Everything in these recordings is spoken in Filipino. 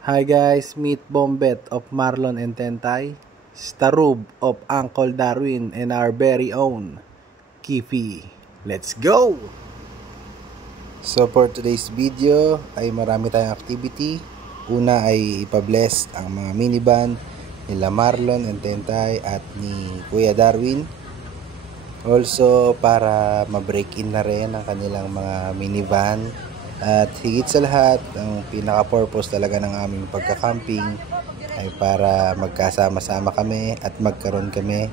Hi guys, meet Bombet of Marlon and Tentay, Starub of Uncle Darwin, and our very own Kifi. Let's go! So for today's video ay marami tayong activity. Una ay ipa-bless ang mga minivan nila Marlon and Tentay at ni Kuya Darwin. Also para ma-break in na rin ang kanilang mga minivan. At higit sa lahat, ang pinaka-purpose talaga ng aming pagka-camping ay para magkasama-sama kami at magkaroon kami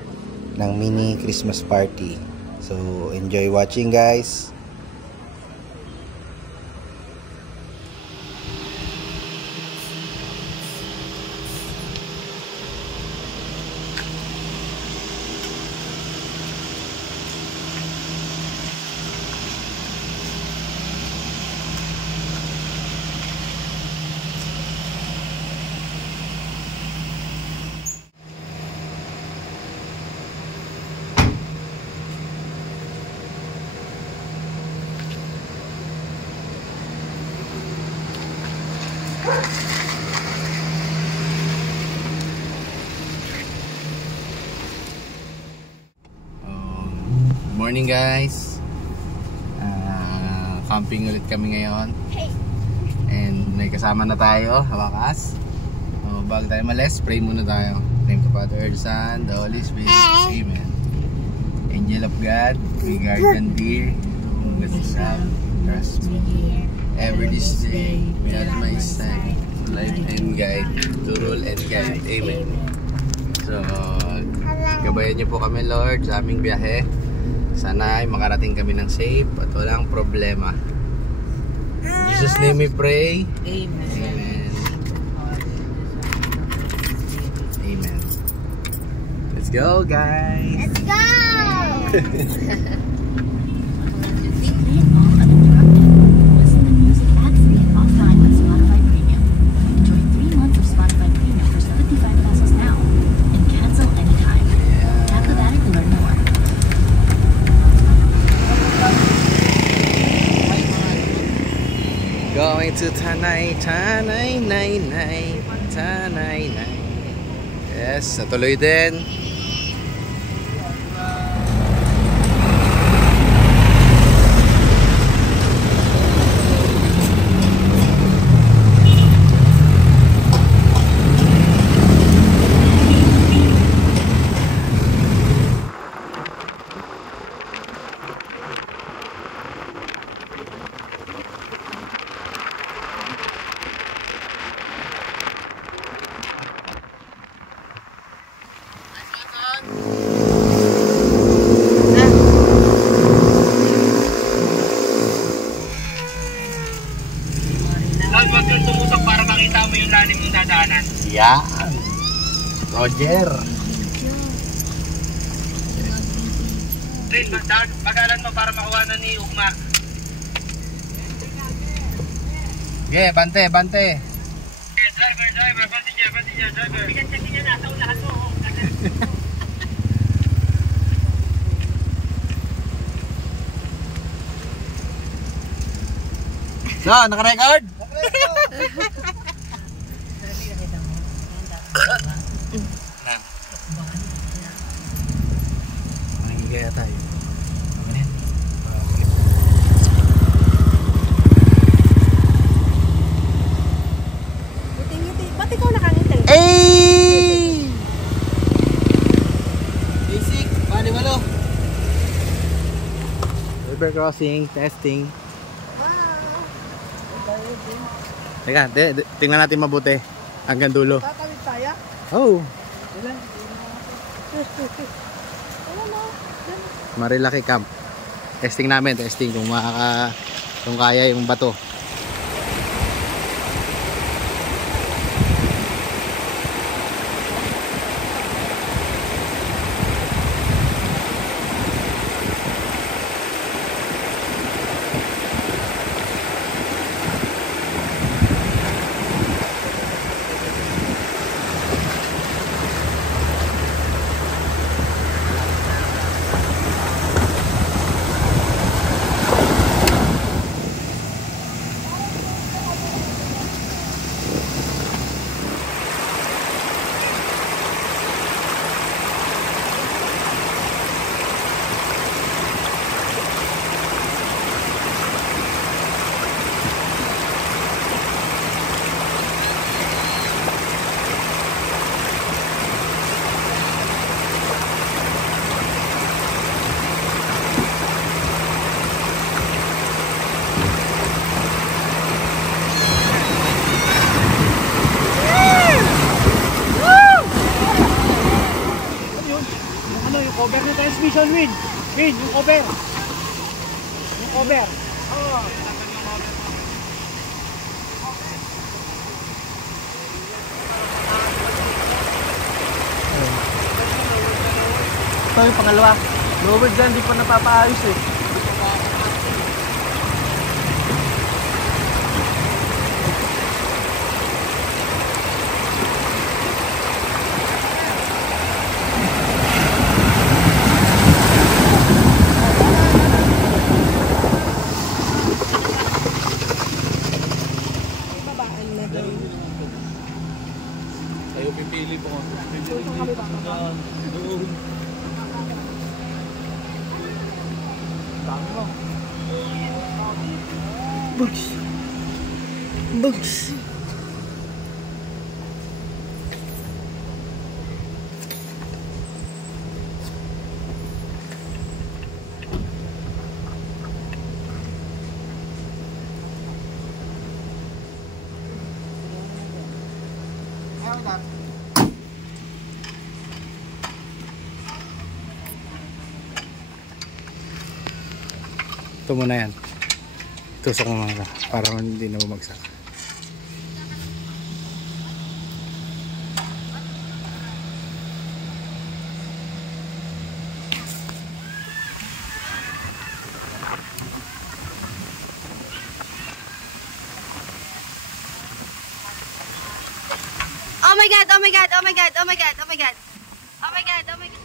ng mini Christmas party. So, enjoy watching guys! Morning guys, camping ulit kami ngayon. And may kasama na tayo, hawakas. Bago tayo malis, pray muna tayo. Name to Father, Earth, Son, the Holy Spirit. Amen. Angel of God, we guard and dear, whom with his love, trust me, ever this day, we at my side, life and guide, to rule and guide. Amen. So, gabayan niyo po kami Lord sa aming biyahe. Sana ay makarating kami ng safe at walang problema. In Jesus' name we pray. Amen. Amen. Amen. Let's go guys. Let's go! Going to Tanay, Tanay, Nay, Nay, Tanay, Nay. Yes, natuloy din. Huwag kang tumusok para makita mo yung lalim ng dadaanan. Yan. Roger. Rin, magalan mo para makuha na ni Ugma. Okay, bante, bante. Driver, passenger, driver. Kasi niya nasa unahan mo. So, naka-record? Mahingaya tayo. Ngiti-ngiti. Ba't ikaw nakangiti? Hey! Basic, paano malo? River crossing, testing. Teka, tingnan natin mabuti hanggang dulo. Tatawid tayo? Oh, Wala na. Marilaki Camp. Testing namin, testing kung kung kaya yung bato. Jason Win, yung cover. Yung cover. Oo, tatanggal yung cover mo. Ito yung pangalawa. Lower dyan, di pa napapaayos eh. Kayo pipili po kung pipili doon. Dami mo. Bugs. Bugs. Ito muna yan. Tusok mo muna para hindi na bumagsak. Oh my god, oh my god, oh my god, oh my god, oh my god. Oh my god, oh my god.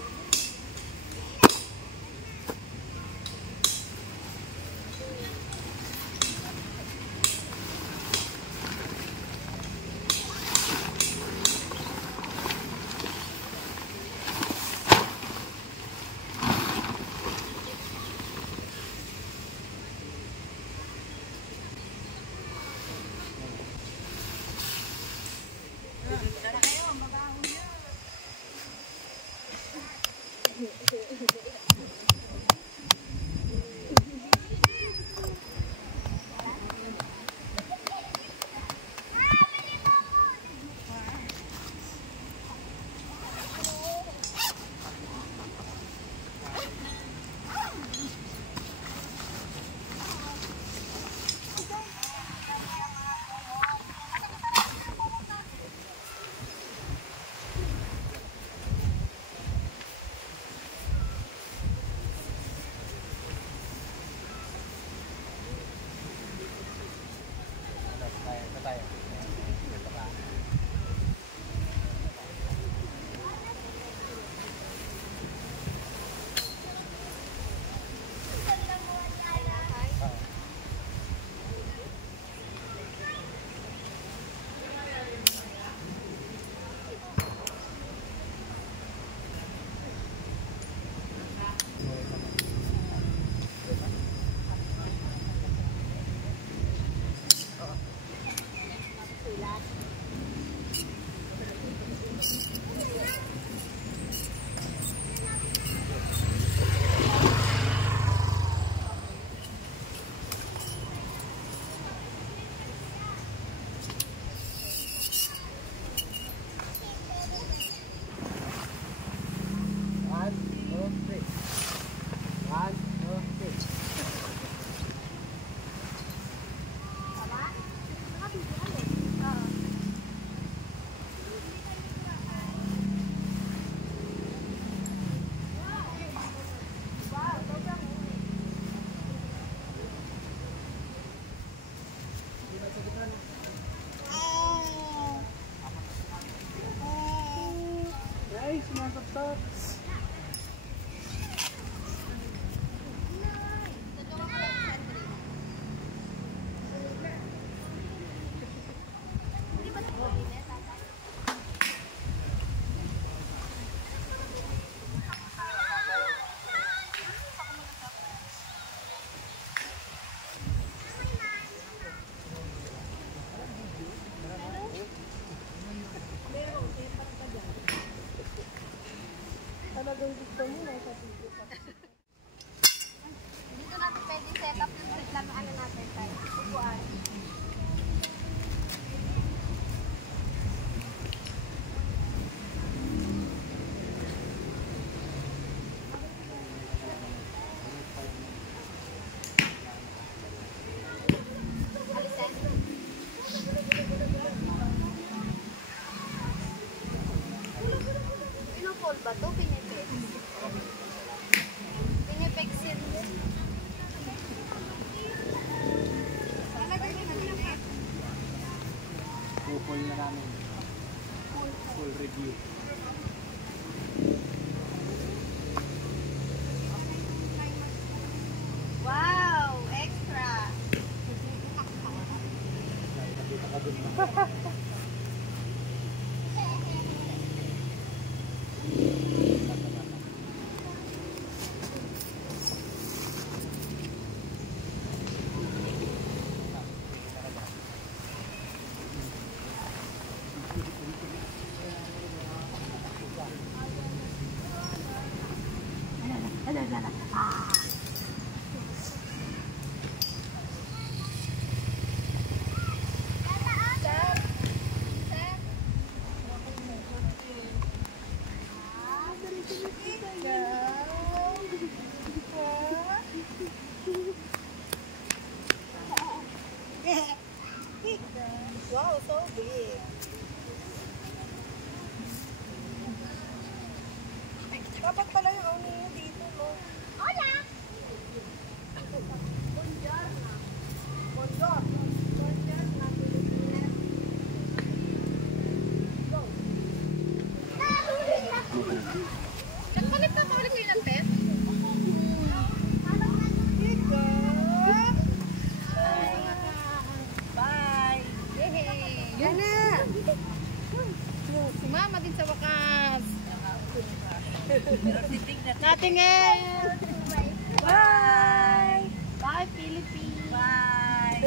ba to? Pinipix. Pinipix yun din. Full na namin. Full review. Wow! Extra! Wow, so big. Dapat pala yung ano niyo dito, no? Hola! Buongiorno. Buongiorno. Buongiorno, Pilipinas. Go. Nahuli na! Nagpalit na kayo ng pet? Bye! Yay! Yan na! Sumama din sa wakas. Natingin! Bye! Bye, Philippines! Bye!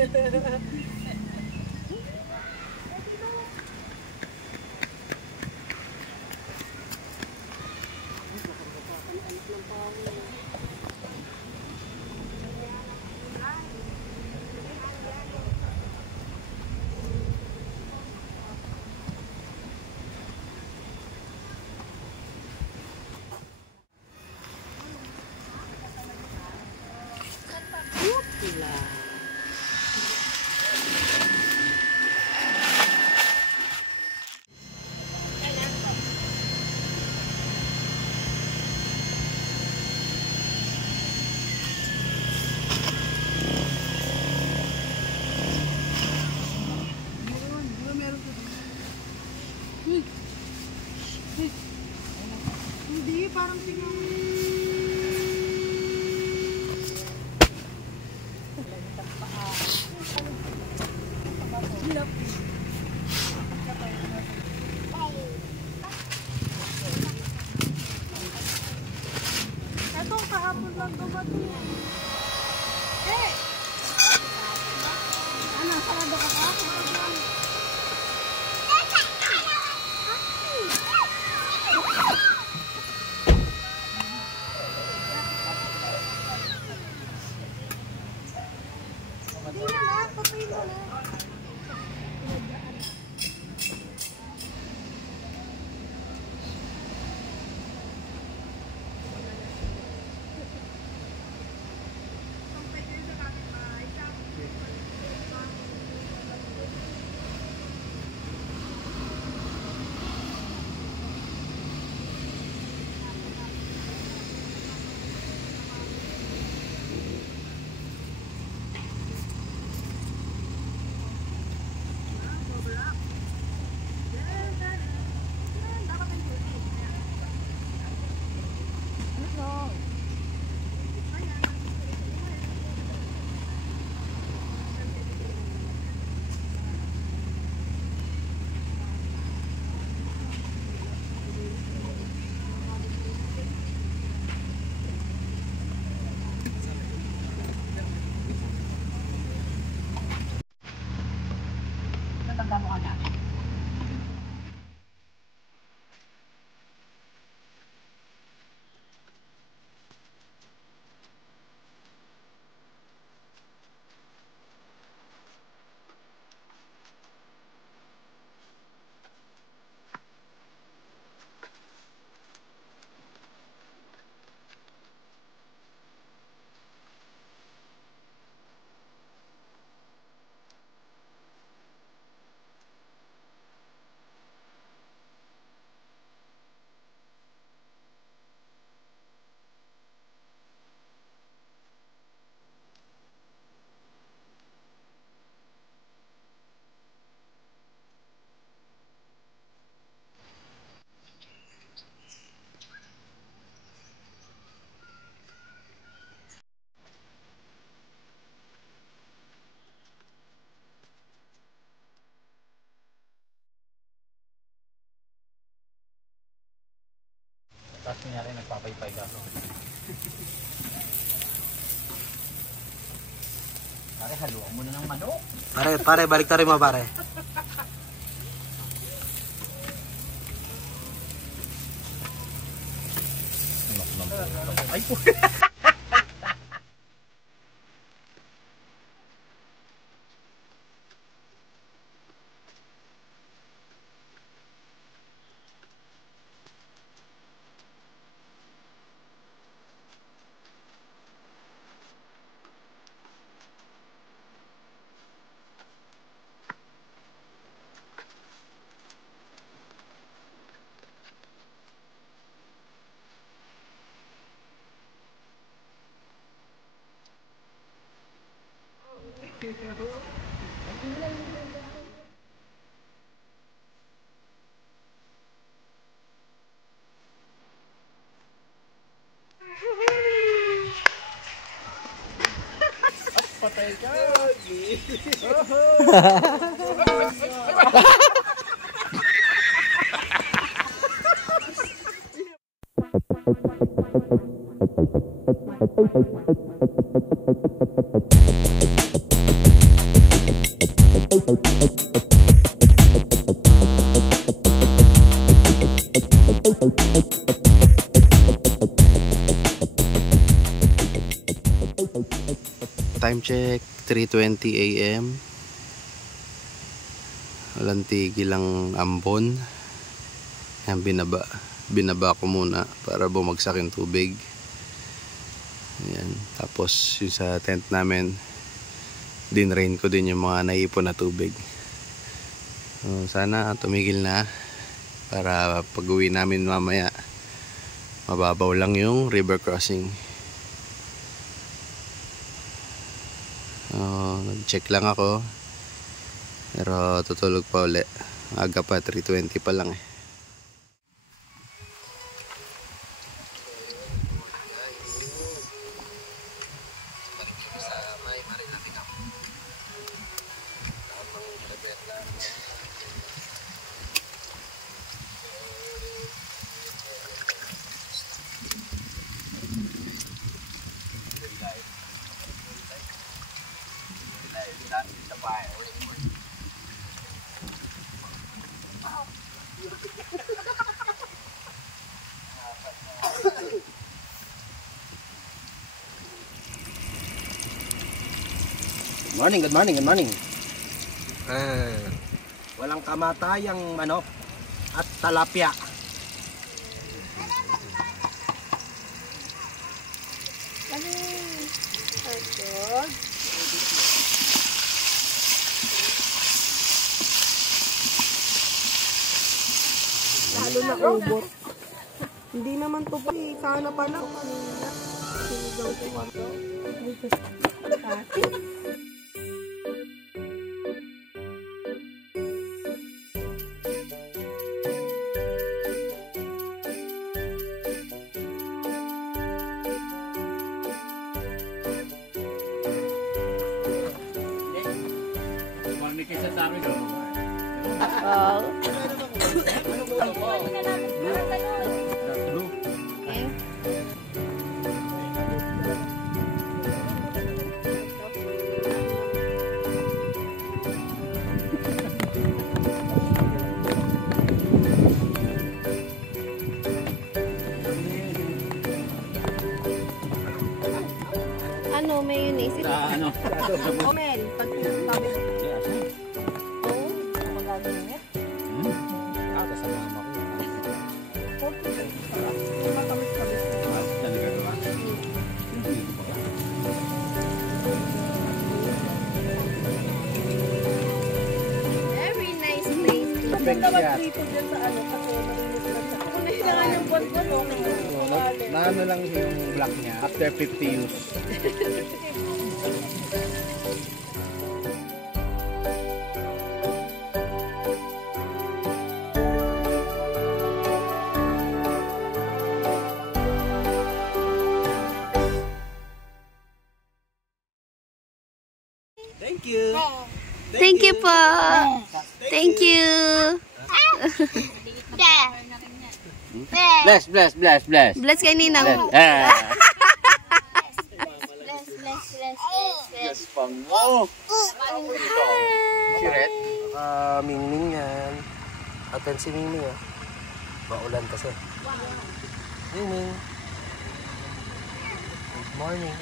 Hindi, parang tingnan. Ito, kahapon lang dumating. Eh! Ano, sarado ka pa? Hindi na, patay mo na. paypay kaso. Pare, haluan mo na ng manok. Pare, balik tayo mo pare. Ay po. Patay ka! Time check, 3:20 AM. Walang tigil ang ambon. Yan, binaba ko muna para bumagsak yung tubig. Yan. Tapos yung sa tent namin, dinrain ko din yung mga naipon na tubig. So, sana tumigil na para pag-uwi namin mamaya mababaw lang yung river crossing. Nag-check lang ako, pero tutulog pa uli. Aga pa, 3:20 pa lang eh. Good morning. Walang kamatayang manok at talapia. Lalo na ubot. Hindi naman to pa eh. Sana pala. Sinigaw ko ako. Ano, mayonnaise? Ano? Omel, pag sinasabi ko. Oo, magagawin niya. Kasama ko. Matamis-tamis. Very nice place. Maganda mag-trito dyan sa ano, kasi narinig lang sa... Kung nailangan yung buwan-buwan, okay. Naano lang yung block niya after 50 use. Thank you po. Thank you. Bless, bless, bless, bless. Bless kay Ninang. Eh. Bless. Pang mo. Siret. Mingming yan. Aten si Mingming ah. Maulan kasi. Mingming. Good morning.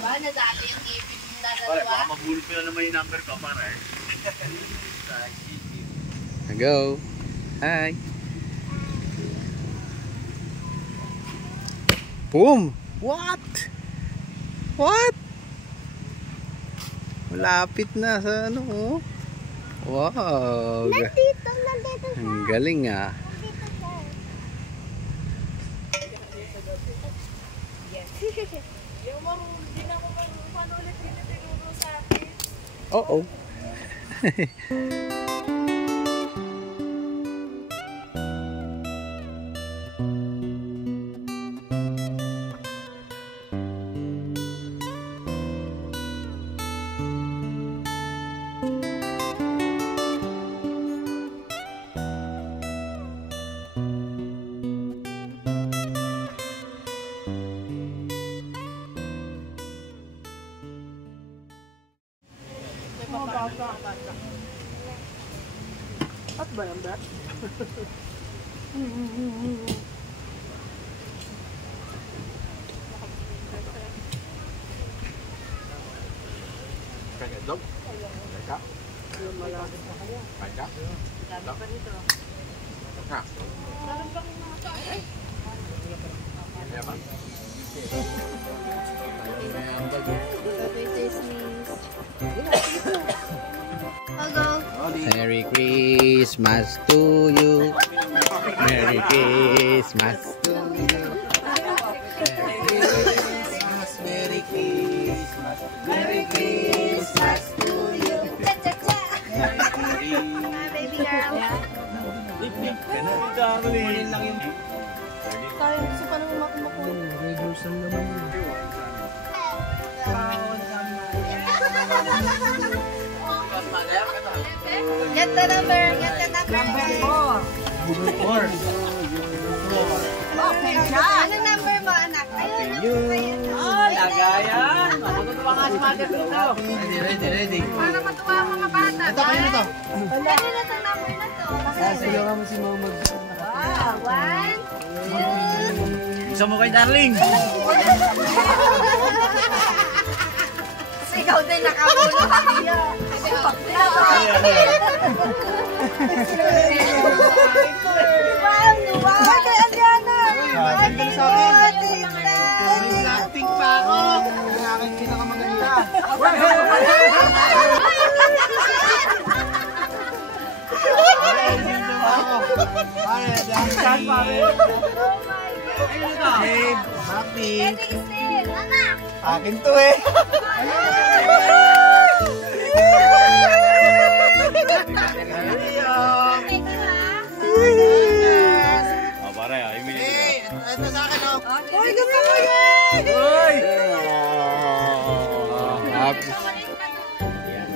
Ba, nadali yung ipin ng Pare, baka dalawa. magbulog na naman yung number ko, pare. Go. Hi. Boom! What? What? Malapit na sa ano oh. Wow. Nandito. Ang galing ah. Oo. At ba yan, Bert? Merry Christmas to you. Merry Christmas to you. Merry Christmas. Merry Christmas to you. Baby girl. Kaya gusto pa naman makumakuha. Regulars lang naman yun. Get the number. Get the number. Okay, siya. Anong number mo, anak? Ayun. Lagayan. Matutuwa nga si mother dito. Ready. Para matuwa ang mga bata. Ito, kayo na to. Kanina itong number na to. Tulungan mo si Mama. Wow. 1, 2. Gusto mo kay darling? Ikaw din nakabulo ka niya. Wow. Kay Adriana. Blackpink pa ako. Ang aking pinakamaganda. Hey, happy. Akin to eh. Oh, pare, imili ko. Ito sa akin oh. Hoy, gusto ko yan! Happy.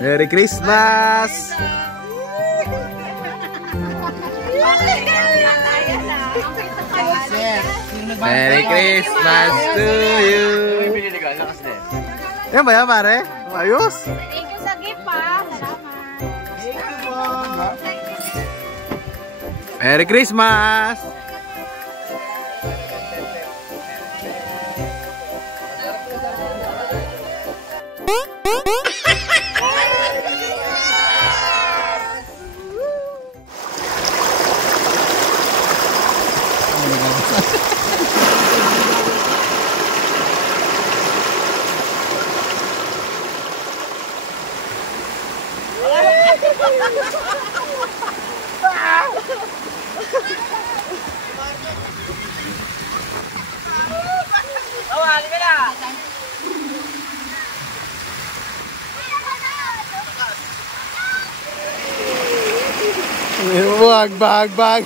Merry Christmas! Merry Christmas to you! Imili ko, lakas din. Yan ba yan pare? Ayos! Thank you sa gift pa. Salamat. Merry Christmas! Bag.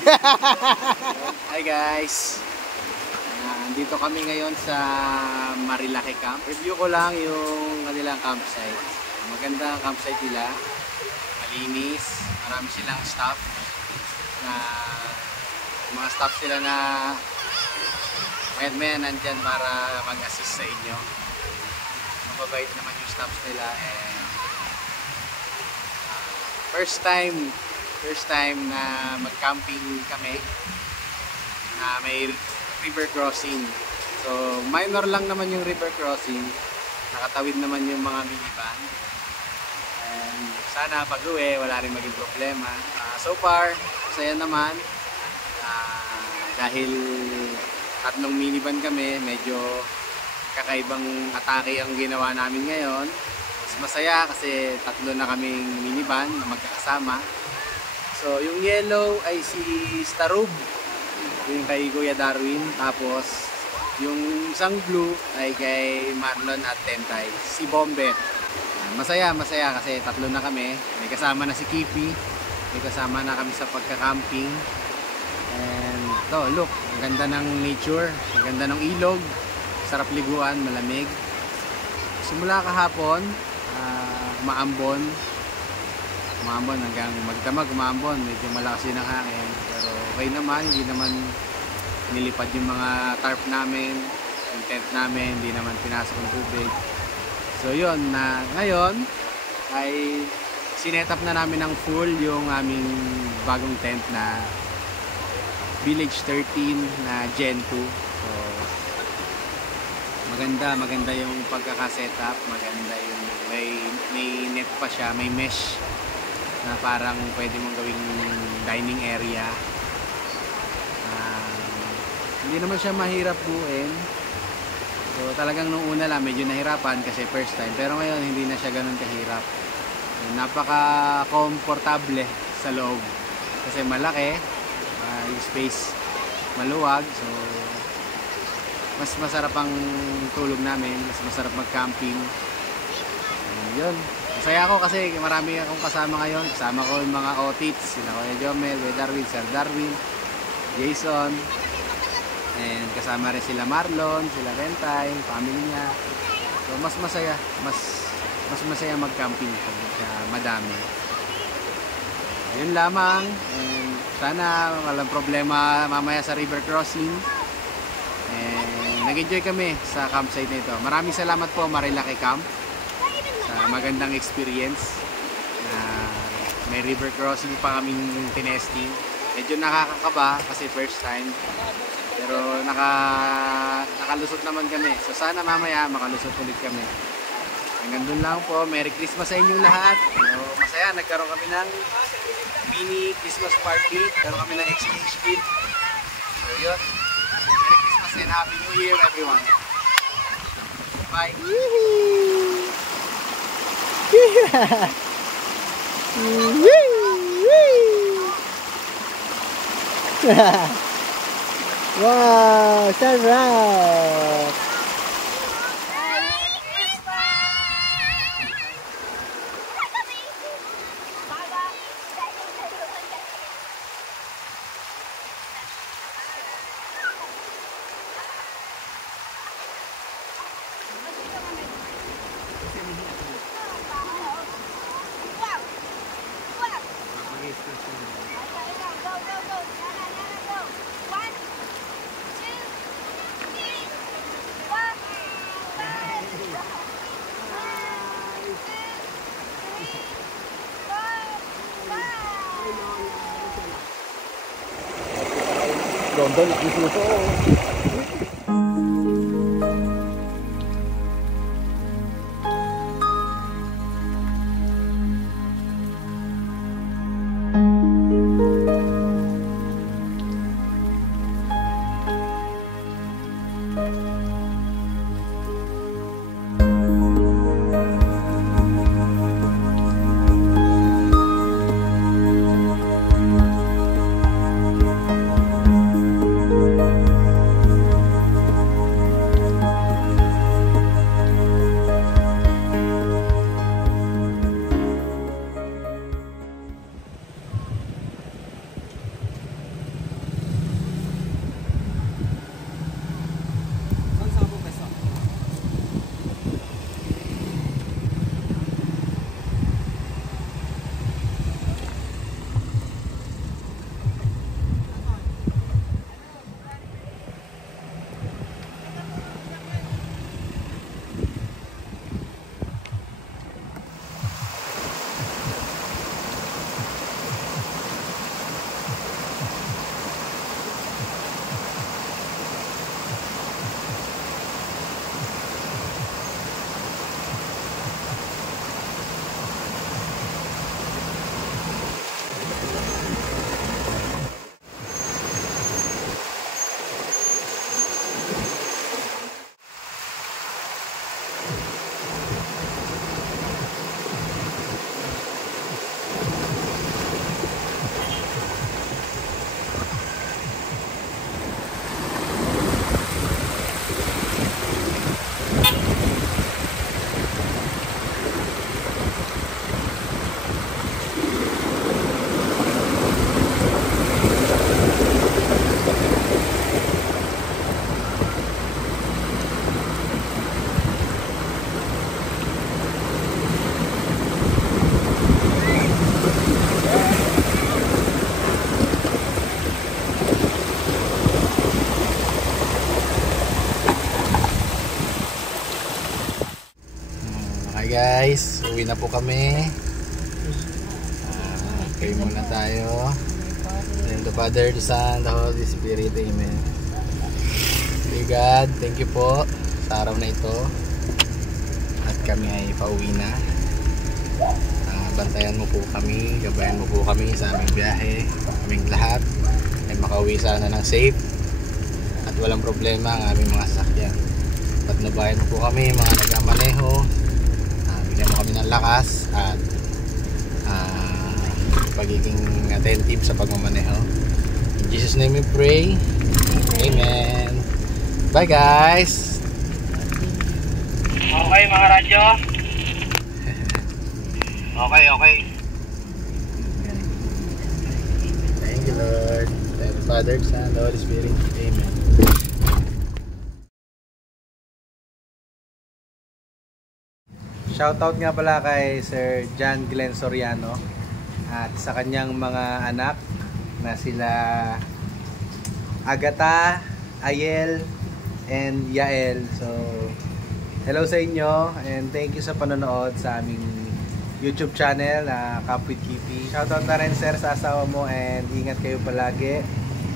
Hi guys! Dito kami ngayon sa Marilaki Camp. Review ko lang yung kanilang campsite. Maganda ang campsite nila. malinis. Marami silang staff na mga staff sila na may nandyan para mag-assist sa inyo. Mababait naman yung staffs nila, and first time na mag-camping kami na may river crossing. So minor lang naman yung river crossing, nakatawid naman yung mga minivan, and sana pag-uwi wala rin maging problema. So far masaya naman, dahil 3 minivan kami, medyo kakaibang atake ang ginawa namin ngayon. Mas masaya kasi 3 na kaming minivan na magkakasama. So yung yellow ay si Starub, yung kay Kuya Darwin. Tapos yung isang blue ay kay Marlon at Tentay, si Bombet. Masaya kasi 3 na kami. May kasama na si Kipi, may kasama na kami sa pagka-camping. And to, look, ang ganda ng nature, ang ganda ng ilog, sarap liguan, malamig. Simula kahapon, umaambon hanggang magdamag, umaambon, medyo malakas din ang hangin, pero okay naman, hindi naman nilipad yung mga tarp namin, yung tent namin, hindi naman pinasok ng tubig. So yun, na ngayon ay sinetap na namin ng full yung aming bagong tent na Village 13 na Gen 2. So maganda yung pagkaka-setup, maganda yung may net pa siya, may mesh na parang pwede mong gawing dining area. Hindi naman siya mahirap buuin. So talagang nung una lang medyo nahirapan kasi first time, pero ngayon hindi na siya ganun kahirap. Napaka-komportable sa loob kasi malaki, yung space maluwag, so mas masarap ang tulog namin, mas masarap mag-camping. Yun, masaya ako kasi marami akong kasama ngayon. Kasama ko yung mga otits, sila Kuya Jomel, Kuya Darwin, Sir Darwin, Jason, and kasama rin sila Marlon, sila Rentay, family niya. So mas masaya, mas masaya mag-camping kung madami. Yun lamang, and sana walang problema mamaya sa river crossing. And nag-enjoy kami sa campsite na ito. Maraming salamat po Marilaki Camp sa magandang experience. May river crossing pa kaming tinesting. Medyo nakakakaba kasi first time, pero nakalusot naman kami. So sana mamaya makalusot ulit kami. Hanggang doon lang po. Merry Christmas sa inyong lahat. So, masaya, nagkaroon kami ng mini Christmas party. Nagkaroon kami ng exchange gift. So yun, Merry Christmas and Happy New Year everyone. Bye. Wow, sarap! Rondo, laki suso. Pauwi na po kami. Pray muna tayo. In the Father, the Son, the Holy Spirit. Amen. Dear God, thank you po sa araw na ito. At kami ay pauwi na. Bantayan mo po kami, gabayan mo po kami sa aming biyahe. Kaming lahat ay makauwi sana ng safe at walang problema ang aming mga sasakyan. Patnubayan mo po kami mga nagmamaneho. Bigyan mo kami ng lakas at pagiging attentive sa pagmamaneho. In Jesus' name we pray. Amen. Bye guys. Okay mga radyo. Okay. Thank you Lord. Thank you Father, Son, the Holy Spirit. Amen. Shoutout nga pala kay Sir John Glenn Soriano at sa kanyang mga anak na sila Agatha, Ayel, and Yael. So, hello sa inyo and thank you sa panonood sa aming YouTube channel na Camp with Kipi. Shoutout na rin sir sa asawa mo and ingat kayo palagi.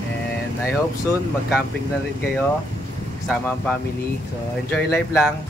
And I hope soon mag-camping na rin kayo kasama ang family. So, enjoy life lang.